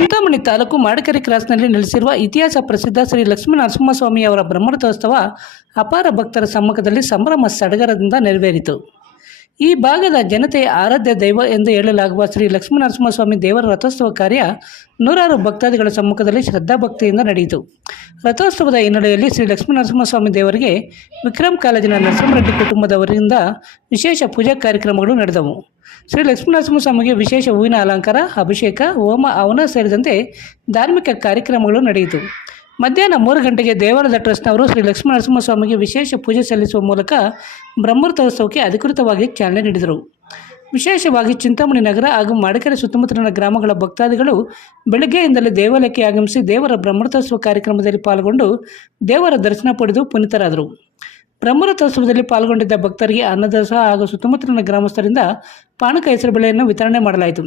ಚಿಂತಾಮಣಿ ತಾಲೂಕು ಮಾಡಕೆರೆ ಕ್ರಾಸ್ನಲ್ಲಿ ನೆಲೆಸಿರುವ ಇತಿಹಾಸ ಪ್ರಸಿದ್ಧ ಶ್ರೀ ಲಕ್ಷ್ಮೀನರಸಿಂಹಸ್ವಾಮಿ ಅವರ ಬ್ರಹ್ಮರಥೋತ್ಸವ ಅಪಾರ ಭಕ್ತರ ಸಮ್ಮುಖದಲ್ಲಿ ಸಂಭ್ರಮ ಸಡಗರದಿಂದ ನೆರವೇರಿತು. ಈ ಭಾಗದ ಜನತೆಯ ಆರಾಧ್ಯ ದೈವ ಎಂದು ಹೇಳಲಾಗುವ ಶ್ರೀ ಲಕ್ಷ್ಮೀನರಸಿಂಹಸ್ವಾಮಿ ದೇವರ ರಥೋತ್ಸವ ಕಾರ್ಯ ನೂರಾರು ಭಕ್ತಾದಿಗಳ ಸಮ್ಮುಖದಲ್ಲಿ ಶ್ರದ್ಧಾಭಕ್ತಿಯಿಂದ ನಡೆಯಿತು. ರಥೋತ್ಸವದ ಹಿನ್ನೆಲೆಯಲ್ಲಿ ಶ್ರೀ ಲಕ್ಷ್ಮೀನರಸಿಂಹಸ್ವಾಮಿ ದೇವರಿಗೆ ವಿಕ್ರಮ್ ಕಾಲೇಜಿನ ನರಸಿಂಹರೆಡ್ಡಿ ಕುಟುಂಬದವರಿಂದ ವಿಶೇಷ ಪೂಜಾ ಕಾರ್ಯಕ್ರಮಗಳು ನಡೆದವು. ಶ್ರೀ ಲಕ್ಷ್ಮೀನರಸಿಂಹಸ್ವಾಮಿಗೆ ವಿಶೇಷ ಹೂವಿನ ಅಲಂಕಾರ, ಅಭಿಷೇಕ, ಹೋಮ ಹವನ ಸೇರಿದಂತೆ ಧಾರ್ಮಿಕ ಕಾರ್ಯಕ್ರಮಗಳು ನಡೆಯಿತು. ಮಧ್ಯಾಹ್ನ 3 ಗಂಟೆಗೆ ದೇವಾಲಯದ ಟ್ರಸ್ಟ್ನವರು ಶ್ರೀ ಲಕ್ಷ್ಮೀನರಸಿಂಹಸ್ವಾಮಿಗೆ ವಿಶೇಷ ಪೂಜೆ ಸಲ್ಲಿಸುವ ಮೂಲಕ ಬ್ರಹ್ಮರಥೋತ್ಸವಕ್ಕೆ ಅಧಿಕೃತವಾಗಿ ಚಾಲನೆ ನೀಡಿದರು. ವಿಶೇಷವಾಗಿ ಚಿಂತಾಮಣಿ ನಗರ ಹಾಗೂ ಮಾಡಕೆರೆ ಸುತ್ತಮುತ್ತಲಿನ ಗ್ರಾಮಗಳ ಭಕ್ತಾದಿಗಳು ಬೆಳಗ್ಗೆಯಿಂದಲೇ ದೇವಾಲಯಕ್ಕೆ ಆಗಮಿಸಿ ದೇವರ ಬ್ರಹ್ಮರಥೋತ್ಸವ ಕಾರ್ಯಕ್ರಮದಲ್ಲಿ ಪಾಲ್ಗೊಂಡು ದೇವರ ದರ್ಶನ ಪಡೆದು ಪುನೀತರಾದರು. ಬ್ರಹ್ಮರಥೋತ್ಸವದಲ್ಲಿ ಪಾಲ್ಗೊಂಡಿದ್ದ ಭಕ್ತರಿಗೆ ಅನ್ನದಾಸೋಹ ಹಾಗೂ ಸುತ್ತಮುತ್ತಲಿನ ಗ್ರಾಮಸ್ಥರಿಂದ ಪಾನಕ ಹೆಸರುಬೇಳೆಯನ್ನು ವಿತರಣೆ ಮಾಡಲಾಯಿತು.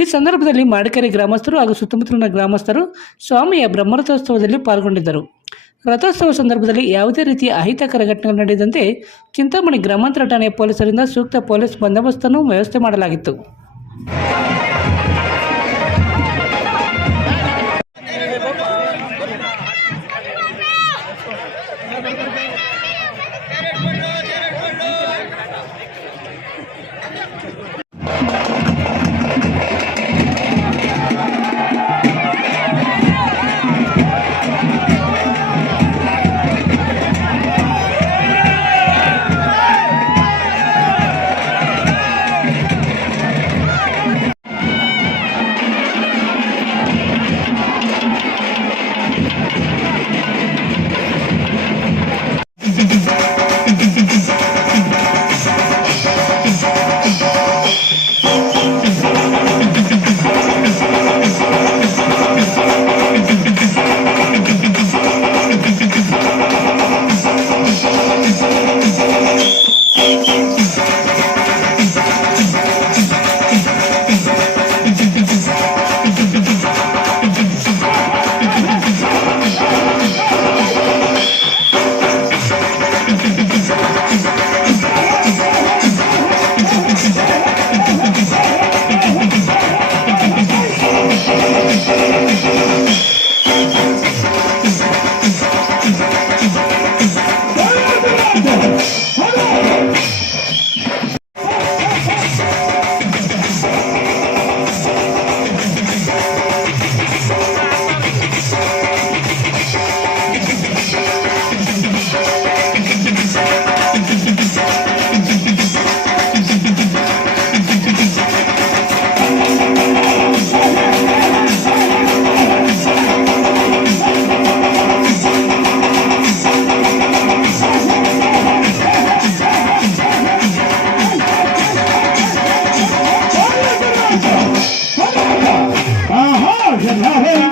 ಈ ಸಂದರ್ಭದಲ್ಲಿ ಮಾಡಕೆರೆ ಗ್ರಾಮಸ್ಥರು ಹಾಗೂ ಸುತ್ತಮುತ್ತಲಿನ ಗ್ರಾಮಸ್ಥರು ಸ್ವಾಮಿಯ ಬ್ರಹ್ಮರಥೋತ್ಸವದಲ್ಲಿ ಪಾಲ್ಗೊಂಡಿದ್ದರು. ರಥೋತ್ಸವ ಸಂದರ್ಭದಲ್ಲಿ ಯಾವುದೇ ರೀತಿಯ ಅಹಿತಕರ ಘಟನೆಗಳು ನಡೆದಂತೆ ಚಿಂತಾಮಣಿ ಗ್ರಾಮಾಂತರ ಠಾಣೆಯ ಪೊಲೀಸರಿಂದ ಸೂಕ್ತ ಪೊಲೀಸ್ ಬಂದೋಬಸ್ತನ್ನು ವ್ಯವಸ್ಥೆ ಮಾಡಲಾಗಿತ್ತು. Hey!